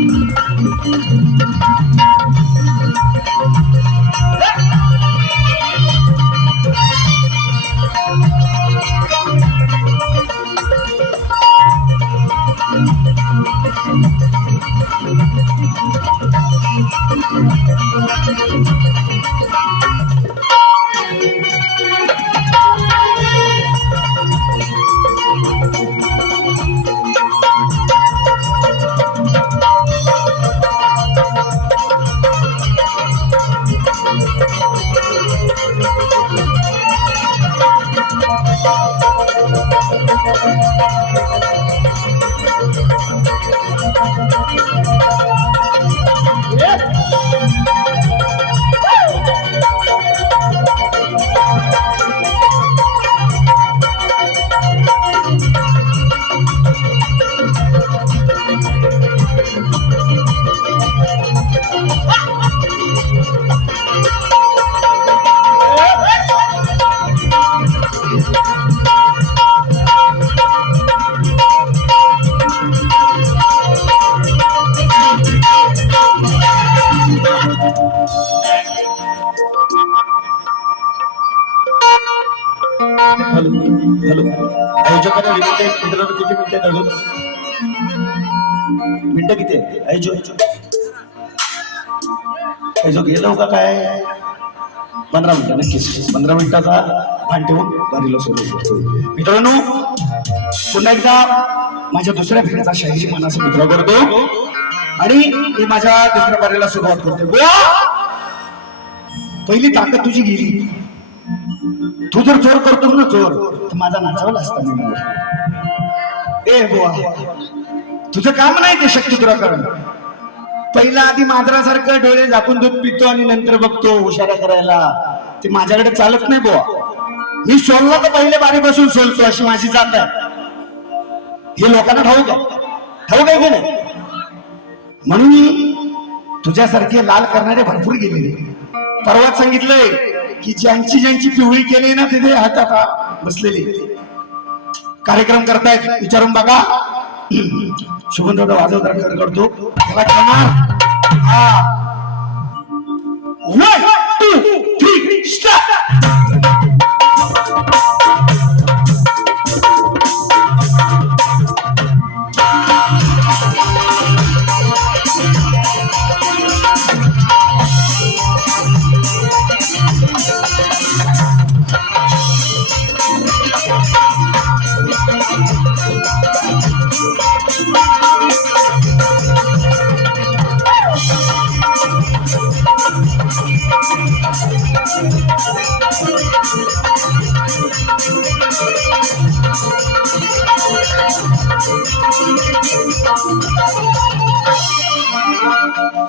Thank you. Hello hello. आयोजकांना विनंती आहे मित्रांनो किती मिनिटं आहेत अजून? मिनिटं किती आहे आयोजक आयोजक. गेलो का काय? पंधरा मिनिटं नक्कीच. पंधरा मिनिटाचा भान ठेवून बारीला सोडू मित्रांनो पुन्हा एकदा माझ्या दुसऱ्या फेऱ्याचा शाहीची मनाचा मित्र करतो. आणि मी माझ्या दुसऱ्या बारीला सुरुवात करतो. बुवा! पहिली ताकद तुझी गेली. तू जर जोर करतो ना जोर तर माझा नाचावला असता मी. ए बुवा तुझं काम नाही ते शक्य तुला करणं. पहिला आधी मांजरासारखं डोळे झाकून दूध पितो आणि नंतर बघतो हुशारा करायला. ते माझ्याकडे चालत नाही बुवा. मी सोलला तर पहिले बारीपासून सोलतो अशी माझी जात आहे. हे लोकांना ठाऊक आहे. ठाऊक आहे की नाही? म्हणून तुझ्यासारखे लाल करणारे भरपूर गेलेले परवाच सांगितलंय की ज्यांची ज्यांची पिवळी केली ना तिथे हातात बसलेले कार्यक्रम करतायत विचारून बघा. शुभंदादा वाजवता करतो. त्याला करणार? हा.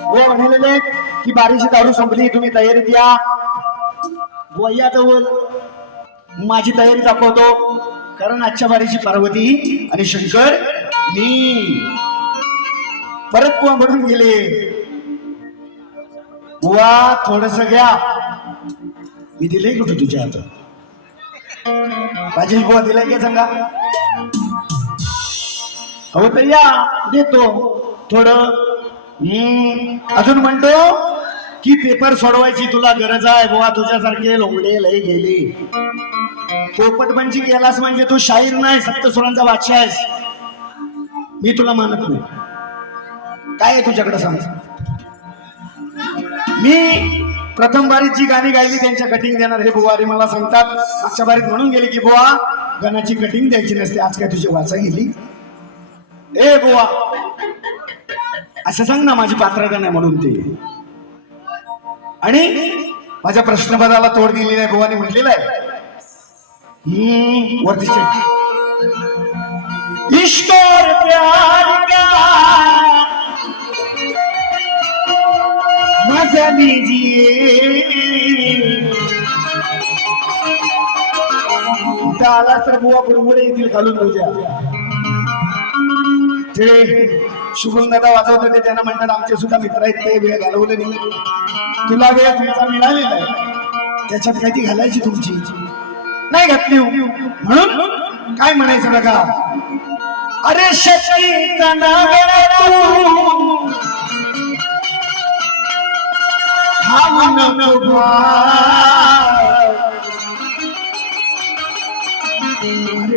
वो म्हणालेले की बारीची दारू संपली तुम्ही तयारीत या. वया माझी तयारी दाखवतो. कारण आजच्या बारीची पार्वती आणि शंकर मी. परत कुवा म्हणून गेले? बुवा थोडस घ्या. मी दिले कुठं तुझ्या आता राजेश बुवा दिलाय का सांगा? हो तर या देतो. थोडं. हम्म, अजून म्हणतो की पेपर सोडवायची तुला गरज आहे बुवा तुझ्यासारखे लोंगडे लय गेले. पोपटपंची म्हणजे केलास म्हणजे तू शाहीर नाही सप्तसुरांचा बादशाह आहेस. मी तुला मानत नाही. काय आहे तुझ्याकडे सांग? मी प्रथम बारीत जी गाणी गायली त्यांच्या कटिंग देणार हे बुवारी मला सांगतात. मागच्या बारीत म्हणून गेले की बुवा गाण्याची कटिंग द्यायची नसते. आज काय तुझी वाचा गेली? ए बुवा. असं सांग ना माझी पात्रता नाही म्हणून ते. आणि माझ्या प्रश्नपदाला तोड दिलेली आहे बुवानी म्हटलेलं आहे. हम्म, वरती check. इश्क और प्यार का मजा लीजिए इथं आला तर बुवा बुडबुडे येतील घालून तुझ्या जे शुभमदादा वाजवत होते. त्यांना म्हणतात आमचे सुद्धा मित्र आहेत ते वेळ घालवले नाही. तुला वेळ तुमचा मिळालेला आहे. त्याच्यात काय ती घालायची तुमची? नाही घातली म्हणून? काय म्हणायचं बघा. अरे शक्तीचा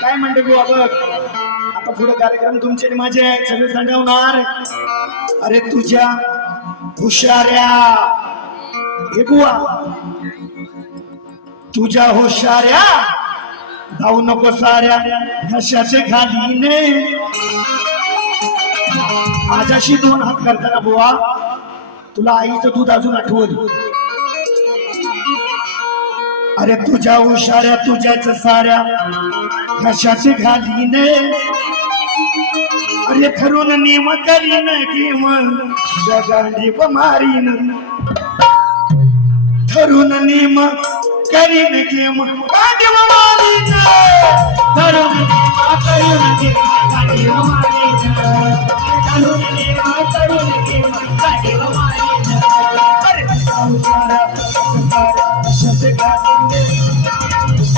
काय म्हणते बुवा बघ आता पुढे कार्यक्रम तुमचे आणि माझे आहेत. सगळे थंडवणार अरे तुझ्या हुशाऱ्या. हे बुवा. तुझ्या हुशाऱ्या. धावू नको साऱ्या घशाचे खालीने माझ्याशी दोन हात करताना बुवा तुला आईचं दूध अजून आठवत. अरे तुझ्या हुशाऱ्या तुझ्याच साऱ्या कशाची घालीने. अरे ठरून निम करीन किम जगाली मारीन. ठरून निम करीन किम गाडीव मारीन. ठरून नियम करीन किम गांडी मारीन. ठरून किम मारीन. अरे तुझ्या तुझ्या घालीने.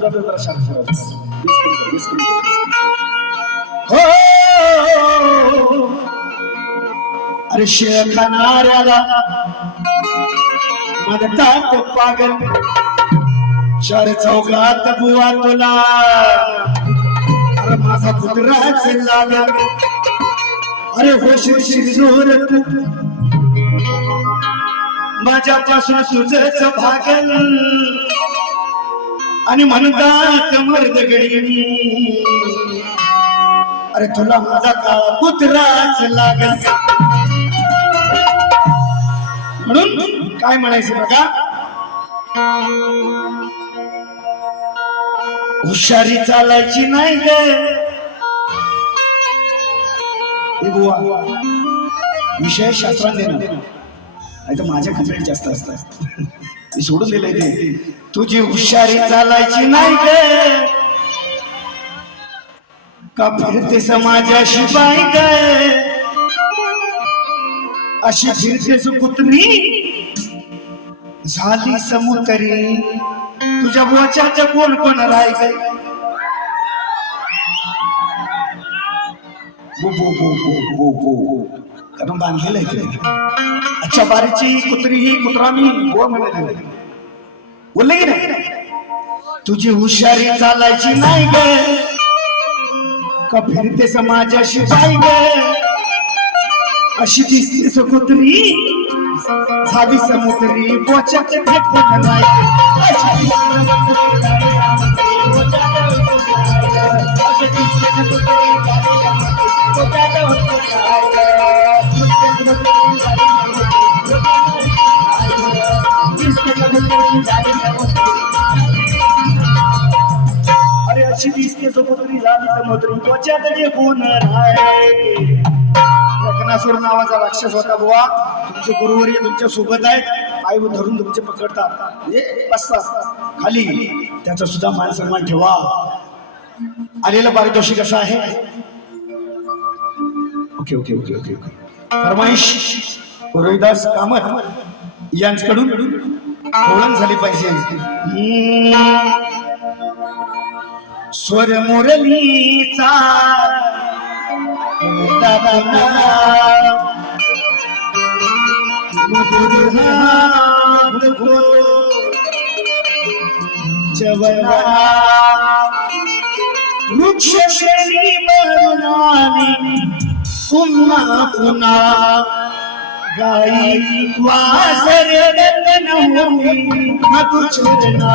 राजू शांत हो! अरे शेखणाऱ्याला म्हणतात पागल. चार चौकात बुवा तुला. अरे माझा पुत्राच झाला. अरे होशील शिरजोर माझ्यापासून सुजच भागल. आणि म्हणतात मर्द गडगडी अरे तुला माझा काळा कुत्राच लागल. म्हणून काय म्हणायचं बघा? हुशारी चालायची नाही ग. विषय शास्त्रात देणार नाही तर माझ्या कंप्लेंट जास्त असतात. मी सोडून दिलंय ते तुझी हुशारी चालायची नाही ग. का फिरते समाजाशी बाई ग? अशी फिरते कुत्री झाली समुतरी. तुझ्या बोचाच्या कोण कोण राय ग? बो बो बो बो बो बो. कारण बांधलेलं आहे चपारीची अच्छा बारीची कुत्री ही कुत्रा मी गो म्हणाले बोलले की नाही? तुझी हुशारी चालायची नाही ग. का फिरते समाजाशी बाई ग? अशी दिसते सकुत्री झाली समुद्री बोच्यात नाही. अरे अशी दिसते समुद्री झाली समुद्री त्वचात जे गुण रत्नासूर नावाचा राक्षस होता बुवा. तुमचे गुरुवर्य तुमच्यासोबत आहेत. पाय धरून तुमचे पकडतात. हे बसतात. खाली. त्याचा सुद्धा मान सन्मान ठेवा. आलेलं पारितोषिक असं आहे? Okay okay okay okay okay. फरमाईश Rohidas Kamat यांच्याकडून ओळख झाली पाहिजे. स्वर मुरलीचा. दादा वृक्ष श्रेणी मरुनानी पुन्हा पुन्हा. गाई वासर रत्न होई मधुचरणा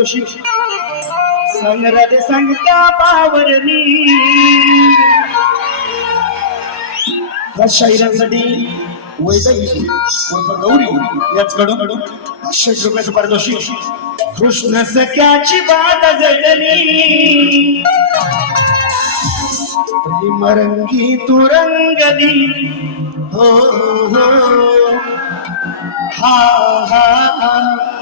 पारितोषिक संग्रद संगता पावरणी शरीरांसाठी शाहिरांसाठी वैदगी उर्फ गौरी याचकडून पाचशे रुपयाचं पारितोषिक. कृष्ण सख्याची बात जडली. प्रेमरंगी तुरंगली. हो. हो, हो. हा हा.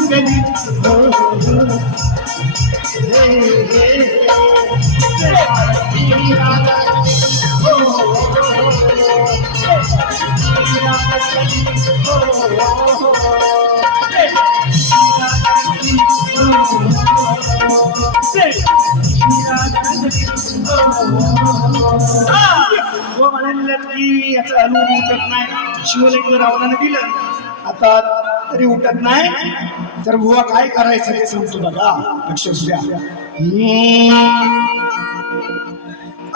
सुरंगली हो की याचं अनु उठत नाही शिवलिंग रावणाने दिलं. आता तरी उठत नाही. तर बुवा काय करायचं ते सांगतो बघा. लक्ष द्या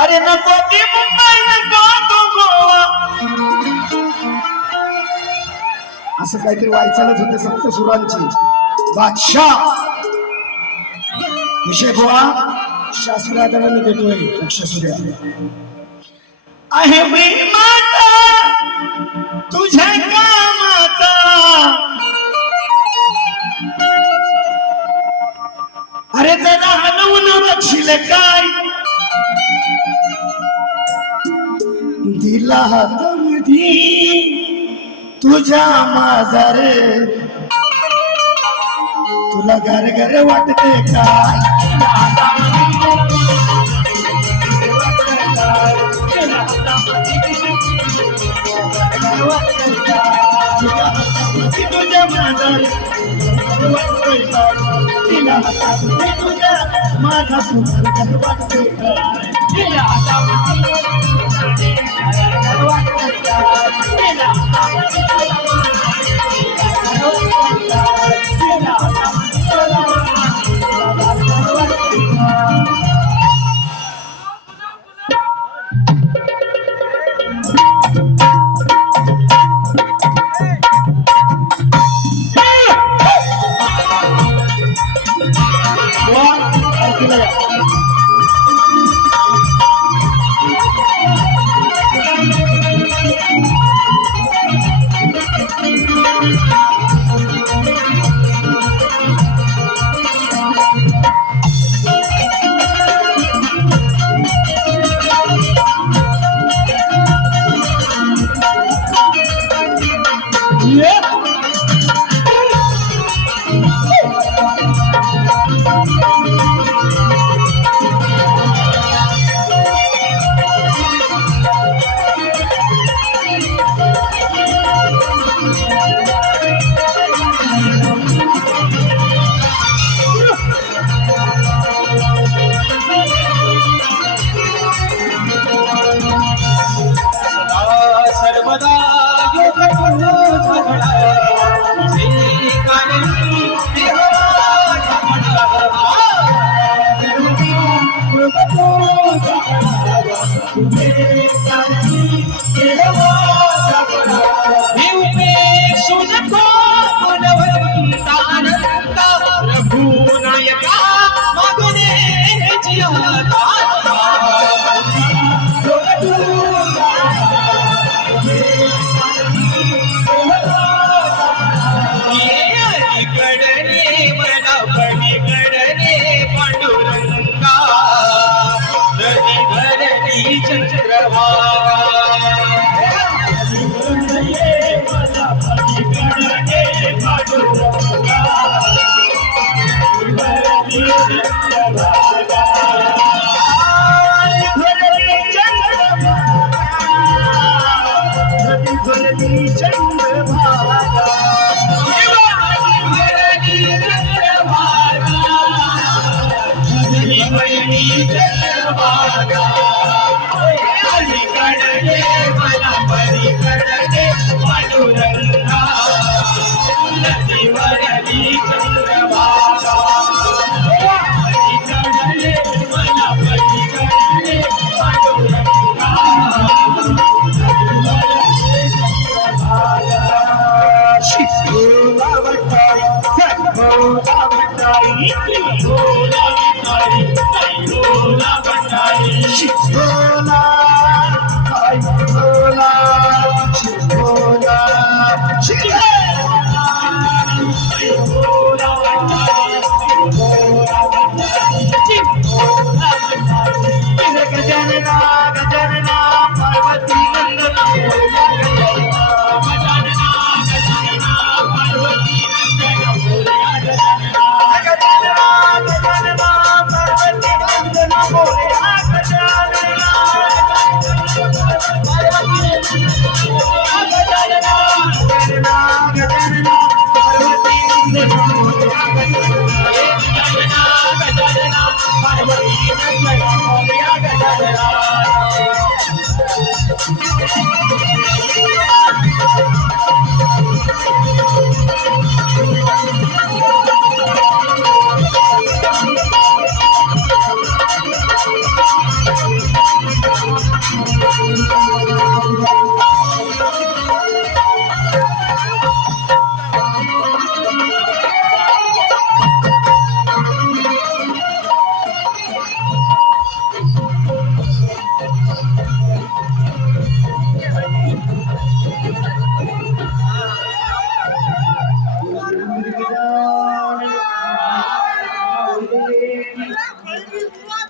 अरे नको ती मुंबई नको तो गोवा. असं काहीतरी वायचालच होते सप्त सुरांची. बादशाह. विषय गोवा शास्त्रादाराने देतोय. लक्ष सूर्या द्या आहे प्रेमाचा तुझ्या कामाचा. अरे जरा हलवून बघशील काय दिला हातामध्ये तुझ्या माझा रे तुला घर घर वाटते काय तुझ्या माझा रे वाटतोय काय तिला हातामध्ये तुझ्या माझा तुझा घर